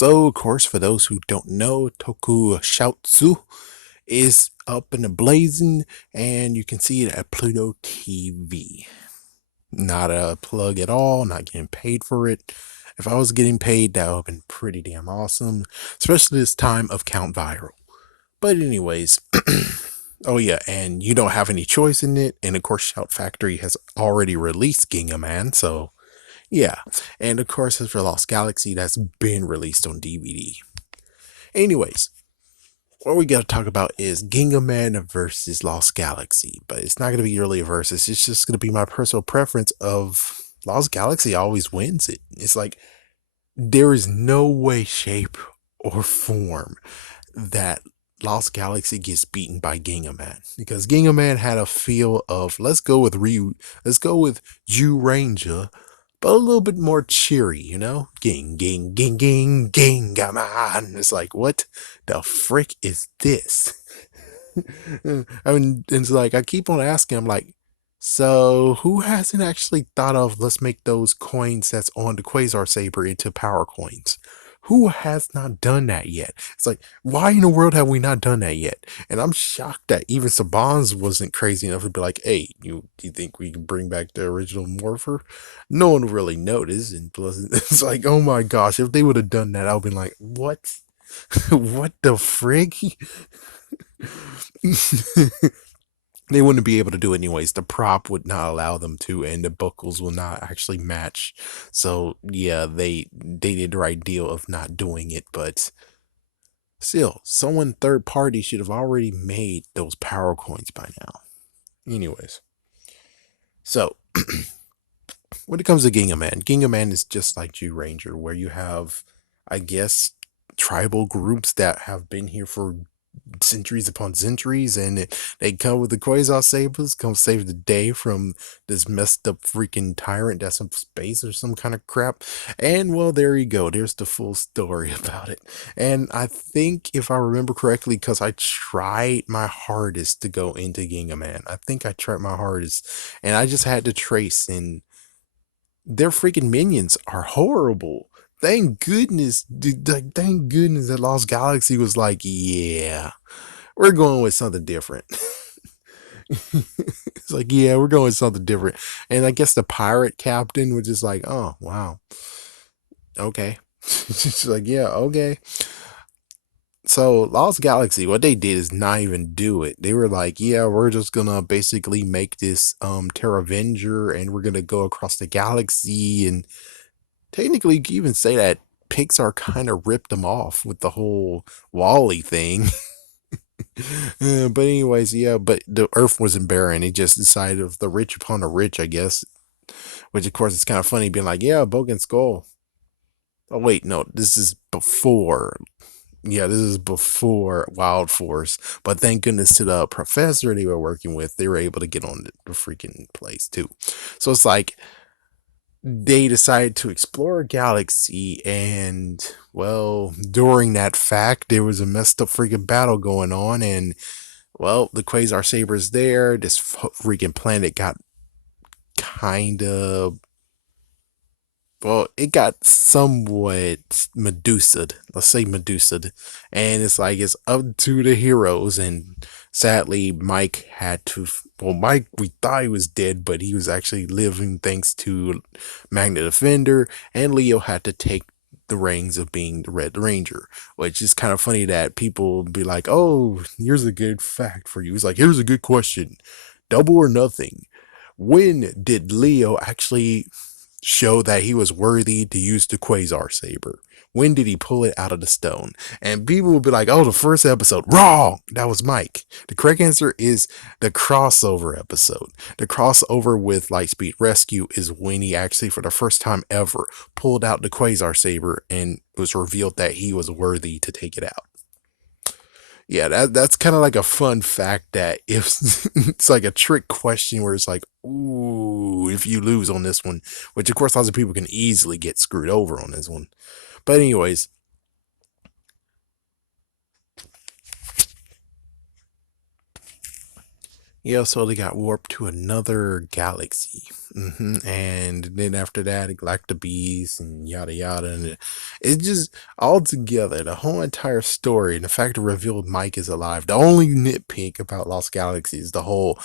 So, of course, for those who don't know, Tokusatsu is up and blazing, and you can see it at Pluto TV. Not a plug at all, not getting paid for it. If I was getting paid, that would have been pretty damn awesome, especially this time of Count Viral. But, anyways, oh yeah, and you don't have any choice in it, and of course, Shout Factory has already released Gingaman, so yeah. And of course, as for Lost Galaxy, that's been released on DVD. Anyways, what we got to talk about is Gingaman versus Lost Galaxy, but it's not going to be really a versus. It's just going to be my personal preference of Lost Galaxy always wins it. It's like there is no way, shape, or form that Lost Galaxy gets beaten by Gingaman because Gingaman had a feel of let's go with Jew Ranger, but a little bit more cheery, you know? Gingaman. It's like, what the frick is this? I mean, it's like, I keep on asking, I'm like, so who hasn't actually thought of let's make those coins that's on the Quasar Saber into power coins? Who has not done that yet? It's like, why in the world have we not done that yet? And I'm shocked that even Saban's wasn't crazy enough to be like, hey, do you think we can bring back the original Morpher? No one really noticed. And plus, it's like, oh my gosh, if they would have done that, I would have been like, what? What the frig? They wouldn't be able to do it anyways. The prop would not allow them to, and the buckles will not actually match. So yeah, they did the right deal of not doing it, but still, someone third party should have already made those power coins by now. Anyways, so when it comes to Gingaman is just like Jew Ranger, where you have, I guess, tribal groups that have been here for centuries upon centuries, and they come with the Quasar Sabers, come save the day from this messed up freaking tyrant that's in space or some kind of crap. And well, there you go. There's the full story about it. And I think, if I remember correctly, because I tried my hardest to go into Gingaman, I think I tried my hardest, and I just had to trace, and their freaking minions are horrible. Thank goodness, dude, like, thank goodness that Lost Galaxy was like, yeah, we're going with something different. It's like, yeah, we're going with something different. And I guess the pirate captain was just like, oh, wow. Okay. She's like, yeah, okay. So Lost Galaxy, what they did is not even do it. They were like, yeah, we're just gonna basically make this Terravenger, and we're gonna go across the galaxy, and technically you can even say that Pixar kind of ripped them off with the whole Wally thing. But anyways, yeah, but the Earth wasn't barren. It just decided of the rich upon the rich, I guess. Which of course is kind of funny, being like, yeah, Bogan Skull. Oh wait, no, this is before. Yeah, this is before Wild Force. But thank goodness to the professor they were working with, they were able to get on the freaking place too. So it's like they decided to explore a galaxy, and well, during that fact, there was a messed up freaking battle going on, and well, the Quasar Saber's there. This freaking planet got kind of, well, it got somewhat Medusa'd. Let's say Medusa'd. And it's like, it's up to the heroes. And sadly, Mike had to, well, Mike, we thought he was dead, but he was actually living thanks to Magnet Defender. And Leo had to take the reins of being the Red Ranger, which is kind of funny that people be like, oh, here's a good fact for you. It's like, here's a good question. Double or nothing. When did Leo actually show that he was worthy to use the Quasar Saber? When did he pull it out of the stone? And people will be like, oh, the first episode. Wrong! That was Mike. The correct answer is the crossover episode. The crossover with Lightspeed Rescue is when he actually, for the first time ever, pulled out the Quasar Saber, and it was revealed that he was worthy to take it out. Yeah, that's kind of like a fun fact, that if it's like a trick question where it's like, ooh, if you lose on this one, which of course lots of people can easily get screwed over on this one. But anyways, Yeah, so they got warped to another galaxy. And then after that, it like the bees and yada yada. And it just all together, the whole entire story, and the fact it revealed Mike is alive. The only nitpick about Lost Galaxy is the whole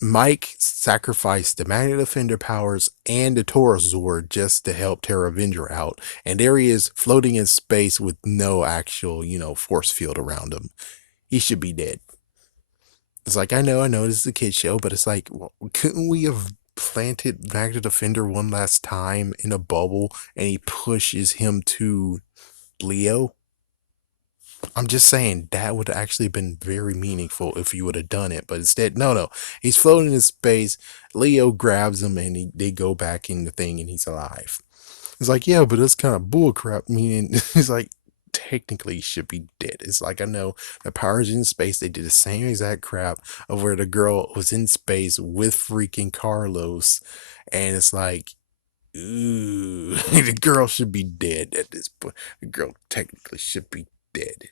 Mike sacrificed the Magnet Defender powers and the Taurus Zord just to help Terra Avenger out. And there he is floating in space with no actual, force field around him. He should be dead. It's like, I know, this is a kid show, but it's like, well, couldn't we have planted Magna Defender one last time in a bubble and he pushes him to Leo? I'm just saying that would have actually been very meaningful if you would have done it, but instead, no, no. He's floating in space. Leo grabs him and they go back in the thing and he's alive. It's like, yeah, but that's kind of bullcrap. Meaning, it's like, technically he should be dead. It's like, I know the powers in space, they did the same exact crap of where the girl was in space with freaking Carlos. And it's like, ooh, the girl should be dead at this point. The girl technically should be dead.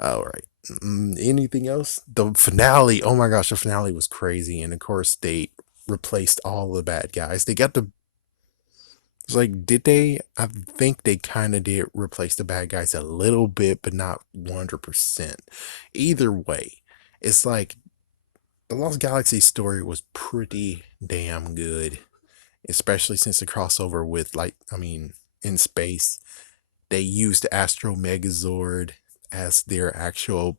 All right. Anything else? The finale. Oh my gosh, the finale was crazy. And of course, they replaced all the bad guys. They got the it's like, did they? I think they kind of did replace the bad guys a little bit, but not 100%. Either way, it's like the Lost Galaxy story was pretty damn good, especially since the crossover with, like, I mean, in space, they used the Astro Megazord as their actual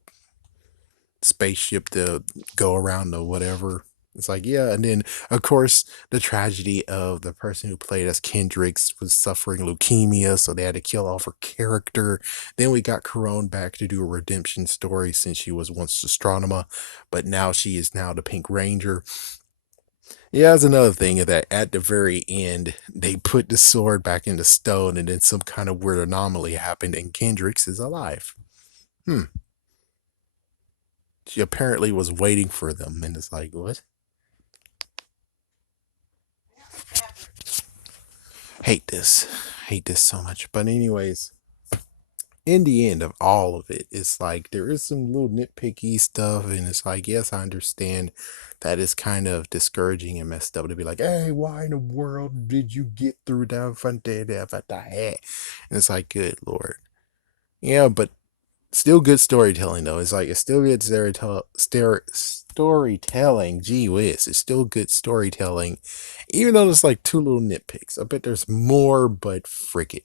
spaceship to go around or whatever. It's like, yeah, and then of course the tragedy of the person who played as Kendricks was suffering leukemia, so they had to kill off her character. Then we got Corone back to do a redemption story since she was once Astronema, but now she is now the Pink Ranger. Yeah, that's another thing that at the very end they put the sword back in the stone, and then some kind of weird anomaly happened, and Kendricks is alive. Hmm. She apparently was waiting for them, and it's like, what? Hate this. Hate this so much. But anyways, in the end of all of it, it's like there is some little nitpicky stuff, and it's like, yes, I understand that it's kind of discouraging and messed up to be like, hey, why in the world did you get through that frontier? And it's like, good lord. Yeah, but still good storytelling though. It's like it's still good storytelling. Gee whiz, it's still good storytelling, even though there's like two little nitpicks. I bet there's more, but frick it,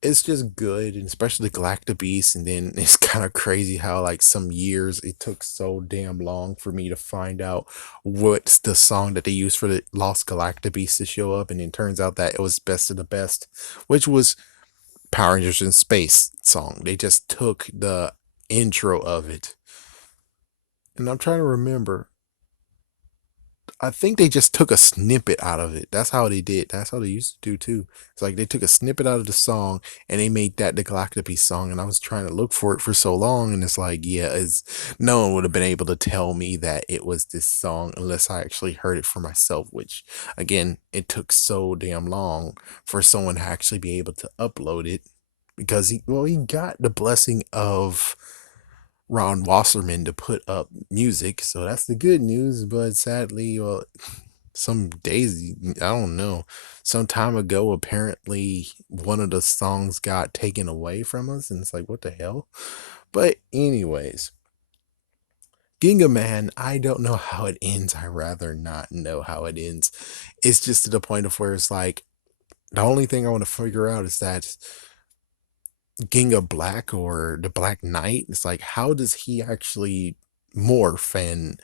it's just good, and especially Galacta Beast. And then it's kind of crazy how like some years it took so damn long for me to find out what's the song that they used for the Lost Galacta Beast to show up, and it turns out that it was Best of the Best, which was Power Rangers in Space song. They just took the intro of it. And I'm trying to remember. I think they just took a snippet out of it. That's how they did. That's how they used to do too. It's like they took a snippet out of the song and they made that the Galactopy song. And I was trying to look for it for so long, and it's like, yeah, it's no one would have been able to tell me that it was this song unless I actually heard it for myself. Which, again, it took so damn long for someone to actually be able to upload it because he got the blessing of Ron Wasserman to put up music, so that's the good news. But sadly, well, some days, I don't know, some time ago, apparently one of the songs got taken away from us, and it's like, what the hell? But anyways, Gingaman, I don't know how it ends. I rather not know how it ends. It's just to the point of where it's like the only thing I want to figure out is that Ginga Black or the Black Knight. It's like, how does he actually morph? And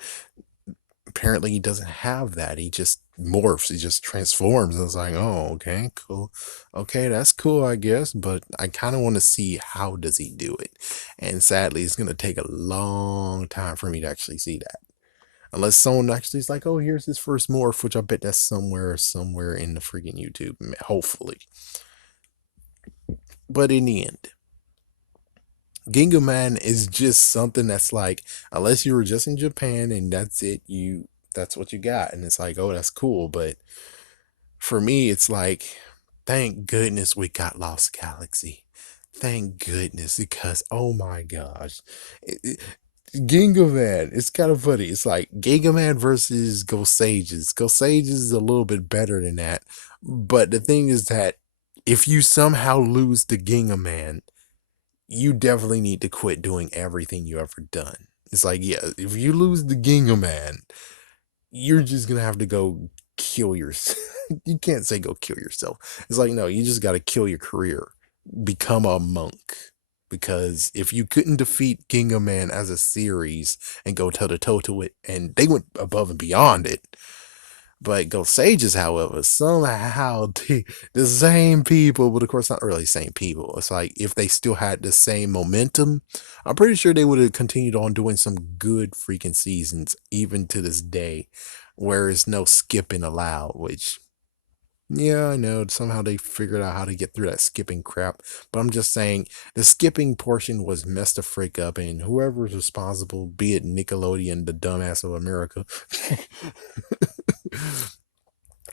apparently he doesn't have that. He just morphs. He just transforms. I was like, oh, okay, cool. Okay, that's cool, I guess. But I kind of want to see how does he do it. And sadly, it's gonna take a long time for me to actually see that. Unless someone actually is like, oh, here's his first morph, which I bet that's somewhere in the freaking YouTube, hopefully. But in the end, Gingaman is just something that's like, unless you were just in Japan and that's it, that's what you got. And it's like, oh, that's cool. But for me, it's like, thank goodness we got Lost Galaxy. Thank goodness, because oh my gosh. Gingaman. It's kind of funny. It's like Gingaman versus Ghost Sages. Ghost Sages is a little bit better than that. But the thing is that if you somehow lose the Gingaman, you definitely need to quit doing everything you ever done. It's like, yeah, if you lose the Gingaman, you're just gonna have to go kill yourself. You can't say go kill yourself. It's like, no, you just gotta kill your career. Become a monk. Because if you couldn't defeat Gingaman as a series and go toe to toe to it, and they went above and beyond it, but Ghost Sages, however, somehow the same people, but of course not really same people. It's like if they still had the same momentum, I'm pretty sure they would have continued on doing some good freaking seasons, even to this day, where there's no skipping allowed, which yeah, I know. Somehow they figured out how to get through that skipping crap. But I'm just saying the skipping portion was messed the freak up, and whoever's responsible, be it Nickelodeon, the dumbass of America,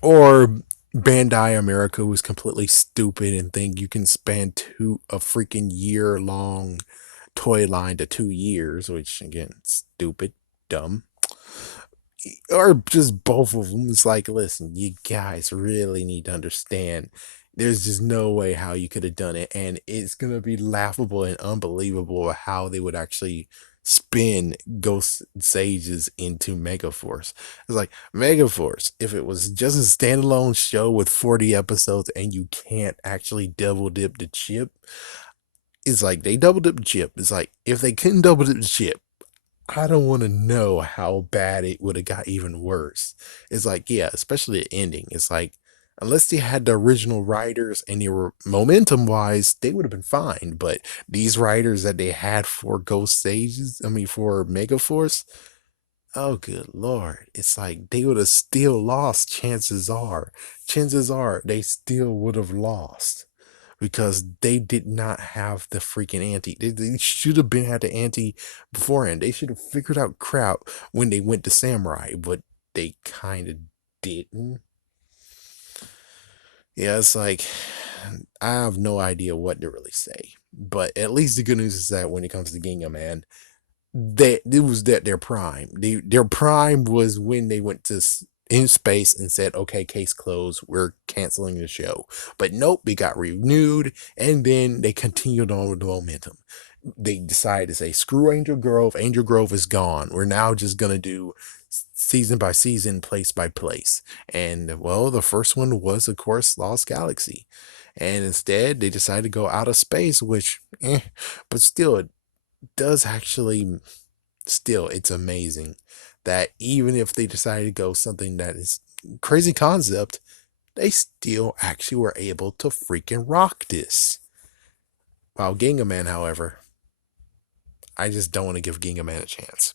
or Bandai America, was completely stupid and think you can span a freaking year long toy line to 2 years, which again, stupid, dumb, or just both of them. It's like, listen, you guys really need to understand. There's just no way how you could have done it, and it's gonna be laughable and unbelievable how they would actually spin Ghost Sages into Megaforce. It's like Megaforce, if it was just a standalone show with 40 episodes and you can't actually double dip the chip, it's like they double dip the chip. It's like if they couldn't double dip the chip, I don't want to know how bad it would have got even worse. It's like, yeah, especially the ending. It's like, unless they had the original writers and they were momentum wise, they would have been fine. But these writers that they had for Ghost Sages, I mean, for Megaforce, oh, good Lord. It's like they would have still lost, chances are. Chances are they still would have lost because they did not have the freaking ante. They should have been had the ante beforehand. They should have figured out crap when they went to Samurai, but they kind of didn't. Yeah, it's like I have no idea what to really say. But at least the good news is that when it comes to Ginga Man, that it was that their prime. Their prime was when they went to in space and said, "Okay, case closed. We're canceling the show." But nope, it got renewed, and then they continued on with the momentum. They decided to say, "Screw Angel Grove. Angel Grove is gone. We're now just gonna do season by season, place by place." And well, the first one was, of course, Lost Galaxy, and instead they decided to go out of space, which, but still, it does actually still, it's amazing that even if they decided to go something that is crazy concept, they still actually were able to freaking rock this. While Gingaman, however, I just don't want to give Gingaman a chance.